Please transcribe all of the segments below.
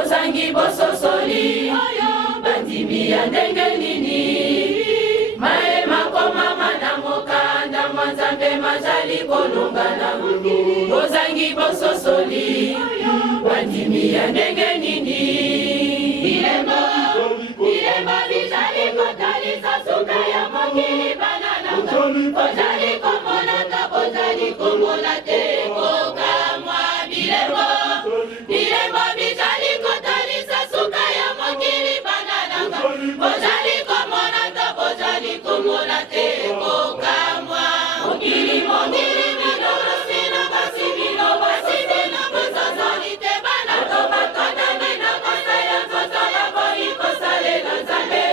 Ozangi bososoli bandimi ya ndenge nini mae makoma mana mokanda mwanzambe majali kolongana ozangi bososoli bandimi ya ndenge nini bilemba bijali kotali sasuka ya mokili banana ozali komonanga ozali komona te kokamwa bilemba bijali kotali sasuka ya mokili banana ozali komona ta ozali komona te kokamwa mokili miloro sina basi na bozazali te bana to bakatame na kosa ya nzoto ya boi kosalela nzambe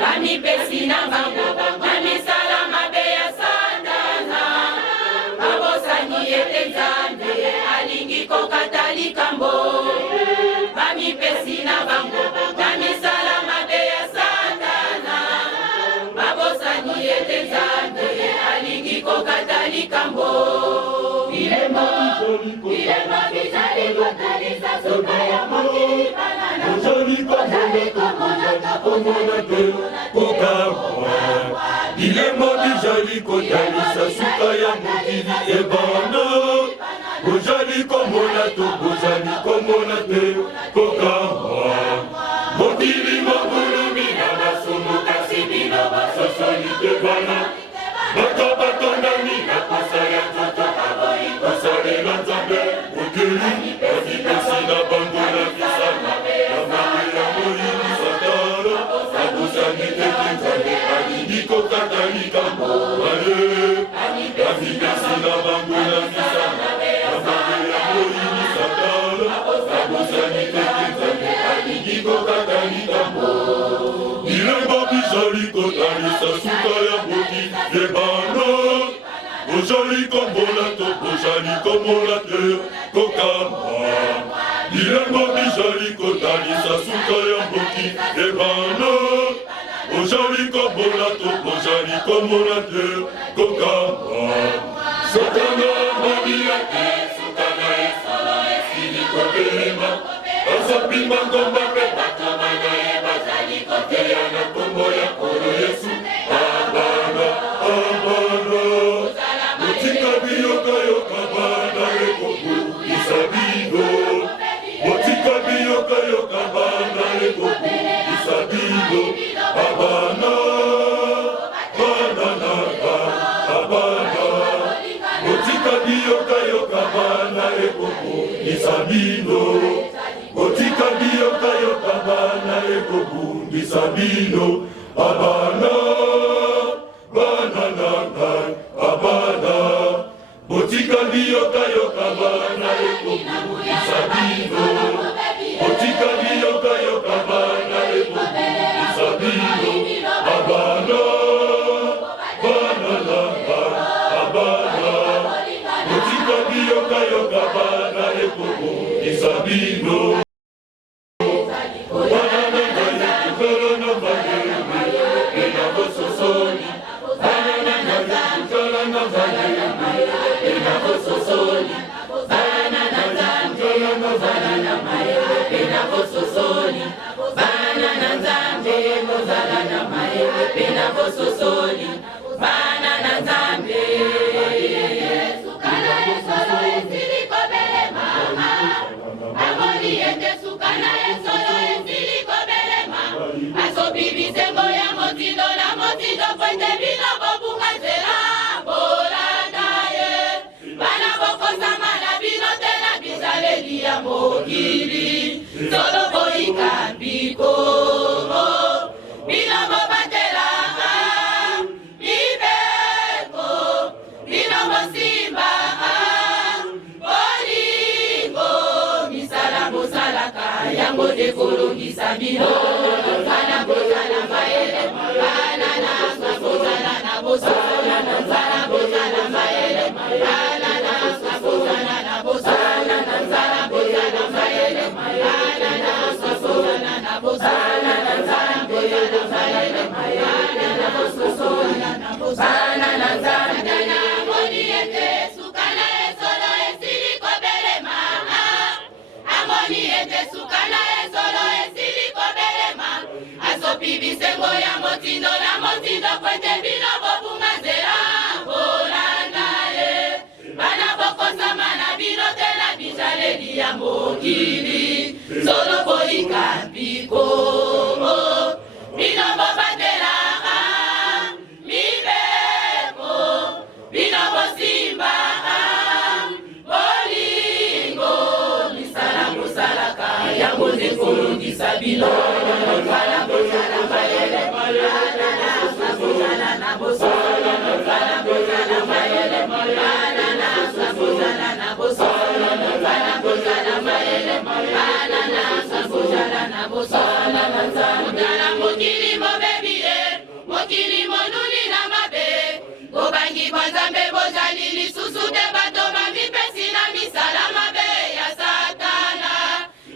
bamipesi na bango bamisala mabe ya sandana babosani ete nzambe alingi kokata likambo bamipesi na bango bamisala mabe ya sandana babosani ete nzambe alingi kokata likambo bilemba bijali kotalisa suka ya mokili banana ozali komona te kokamwa bilemba bijali kotalisa suka ya mokili ebana ozali komona to ozali komona te kokamwa mokili mongulumi na masumu kasi bino basosoli te bana bato nani na kosa ya nzoto baboyi kosalela nzambe mokili bazipesi na bango na kisama na mabe ya moyini satana abosani tete nzambe alingi kokata likambo aye bazipesi na bango na kisama na mabe ya moyini satana abosani tete nzambe alingi kokata likambo bilemba bijali kotalisa suka ya mokili ebana ozali komona to ozali komona te kokamwa bilemba bijali kotalisa suka ya mokili ebana ozali komona to ozali komona te kokamwa sokanga mobila te sokanga esolo esili kobelema azopima ngomba mpe bato banaye bazali koteya na kombo ya kolo yesu abana motika biyokayoka bana ekobulisa bino motika biyokayoka bana ekobulisa bino abana motika biyokayoka bana bino. Botika biyoka yoka bana ekobungisa bino. Abana, bana nangai, abana. Botika biyoka yoka bana ekobungisa bino. Botika biyoka yoka bana ekobungisa bino. Abana, bana nangai, abana. Botika biyoka yoka bana ekobungisa bino. Mokili, solo boy kabiko, bino batela, ibeko, bino simba, bolingo, misala bosalaka, yango dekolongisa bino, bana bozala maele, bana nanga bozala na bosala, bana bozala maele, bana nanga bozala na bosala, bana bozala maele, bana nanga bozala na bosala, bana bozala maele, bana nanga bozala na bosala, bana moniete sukana esolo esili kobele mama, amoniete sukana esolo esili kobele mama, asopi bisengo ya motindo na motindo kwete bino bobunga zera bolanda ye, bana bokosama na bino tena bijaleli ya mokili, solo boyika biko, bino bobatela mibeko, bino bosimba bolingo, misala mosalaka yango ndekolongisa bino, bana bozala mayele, bana nanga bozala na bosala, bana bozala mayele, bana nanga bozala na bosala, bana bozala mayele, bana nanga bozala na bosala, mutala mokili mobebiye, mokili monuni na mabe, bobangi bwa Nzambe bozali lisusu te bato bamipesi na misala mabe ya Satana,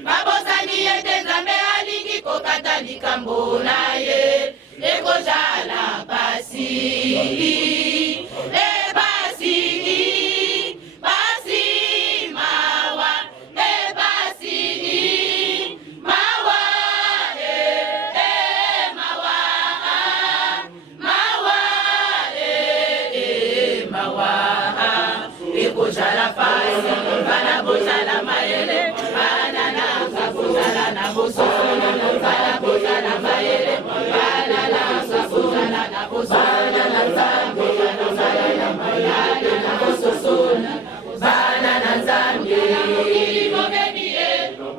babosani ete Nzambe alingi kokata likambo na ye, ekozala pasi, ebasi, basi mawa, ebasi mawa, mawa, mawa, mawa, ekozala pasi, bana bozala mayele, bana nanga bozala na bosolo, bana bozala mayele, bana nanga bozala na bosolo, Nzambe bozala na mayele na bosolo, bana na Nzambe, mokili mobebiye,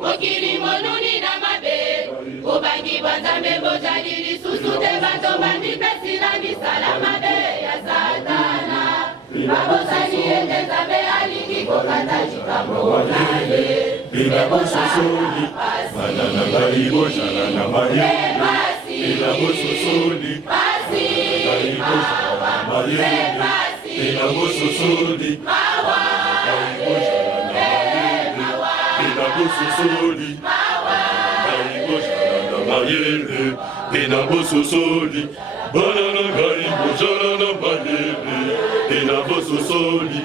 mokili monuni na mabe, bobangi bwa Nzambe bozali lisusu te bato bamipesi na misala mabe ya Satana, babosani ete Nzambe alingi kokata likambo na ye, Bina bososoli, bana nangai bozala na mayele, bina bososoli, nangai bozala na mayele, bina bososoli, nangai bozala na mayele, bina bososoli, nangai bozala na mayele, bina bososoli, bana nangai bozala na mayele, bina bososoli,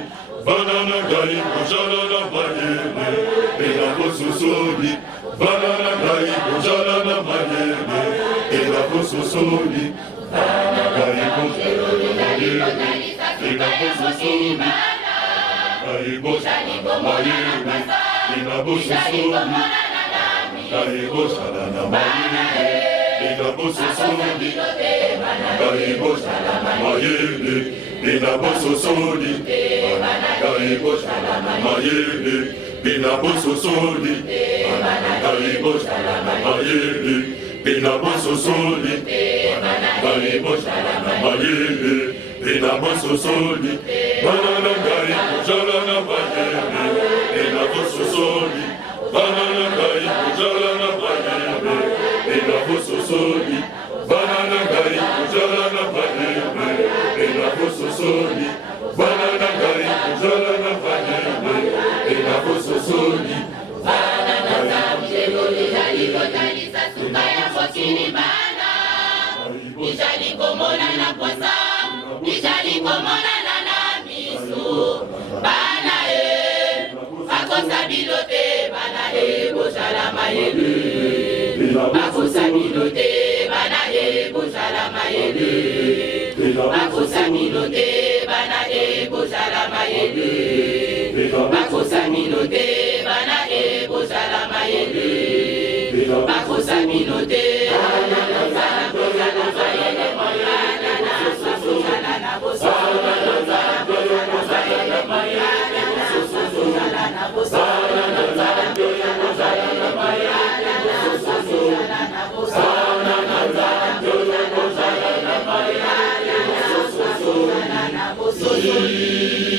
bana nangai bozala na mayele, bina bososoli, bana nangai bozala na mayele, bina bososoli, bana nangai bozala na mayele, bina bososoli, nangai bozala na mayele, bina bososoli, nangai bozala na mayele, bina bososoli, nangai bozala na mayele, bina bososoli, nangai bozala na mayele, Bina bososoli, banangai bosala na mayele. Bina bososoli, banangai bosala na mayele. Bina bososoli, banangai bosala na mayele. Bina bososoli, banangai bosala na mayele. Bina bososoli, banangai bosala na mayele. Bina bososoli, banangai bosala na mayele. Bina bososoli, Bososoli